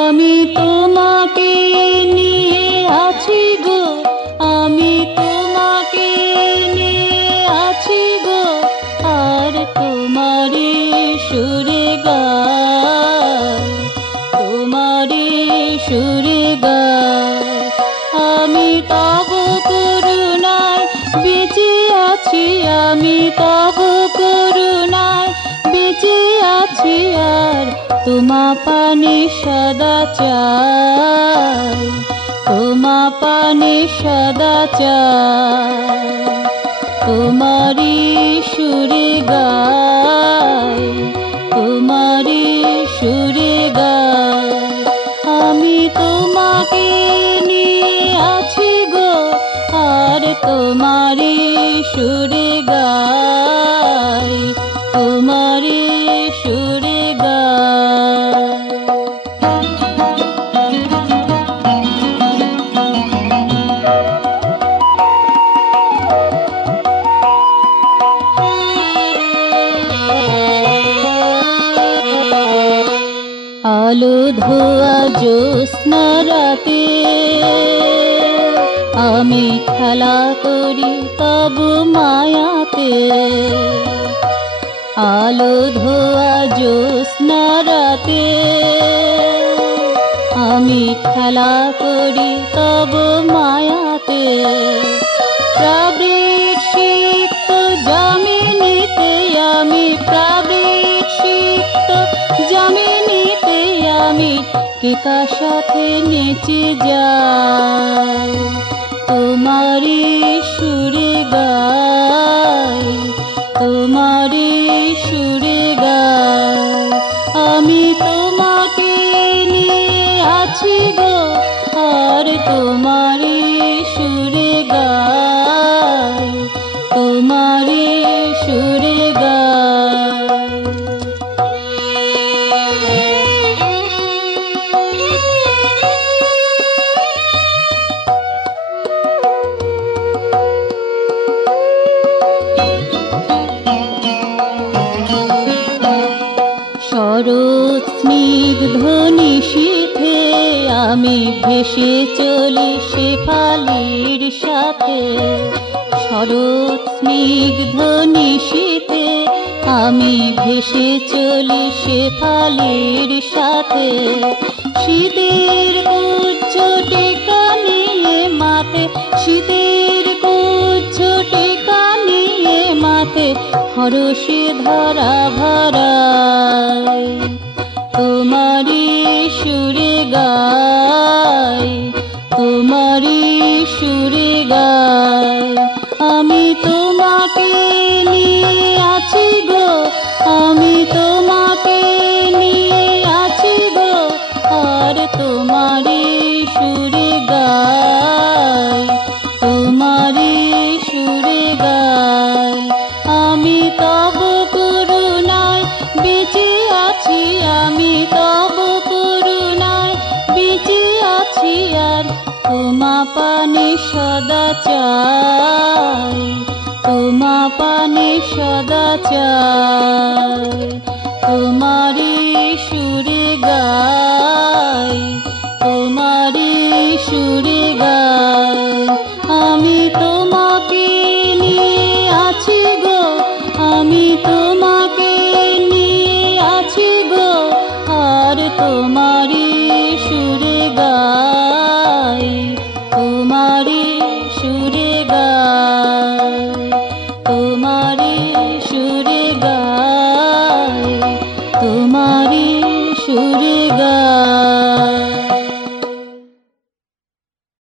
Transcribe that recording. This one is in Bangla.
আমি তোমাকে নিয়ে আছি গো, আমি তোমাকে নিয়ে আছি গো, আর তোমারই সুরে গাই, তোমারই সুরে গাই। আমি তব করুণায় বেঁচে আছি, আমি তব করুণায় বেঁচে আছি, আর তোমা পানে সদা চাই, তোমা পানে সদা চাই। তোমারই সুরে গাই, তোমারই সুরে গাই। আমি তোমাকে নিয়ে আছি গো, আর তোমারই সুরে গাই, তোমারই সুরে গাই। আলো ধোয়া জ্যোৎস্না রাতে আমি খেলা করি তব মায়াতে। আলো ধোয়া জ্যোৎস্না রাতে আমি খেলা করি তব মায়াতে। প্রাবৃষিক্ত যামিনীতে আমি, প্রাবৃষিক্ত যামিনীতে আমি কেকা সাথে নেচে যাই, তোমারই সুরে গাই, তোমারই সুরে গাই। আমি তোমাকে নিয়ে আছি গো, আর তোমারই সুরে গাই, তোমারই সুরে গাই। শরৎ স্নিগ্ধ নিশীথে আমি ভেসে চলি শেফালির সাথে। শরৎ স্নিগ্ধ নিশীথে আমি ভেসে চলি শেফালির সাথে। শীতের কুচ্ছ টেকা নিয়ে মাথে, শীতের কুচ্ছ টেকা নিয়ে মাথে, হরষে ধরা ভরাই, তোমারই সুরে গাই, তোমারই সুরে গাই। আমি তোমাকে নিয়ে আছি গো, আমি তোমাকে নিয়ে আছি গো, আর তোমারই সুরে গাই, তোমারই সুরে গাই। আমি তব করুণায় বেঁচে আছি, আমি তব করুণায় বেঁচে আছি, আর তোমা পানে সদা চাই, তোমা পানে সদা চাই। তোমারই সুরে গাই, তোমারই সুরে গাই। আমি তোমাকে নিয়ে আছি গো, আমি তোমাকে নিয়ে আছি গো, আর তোমার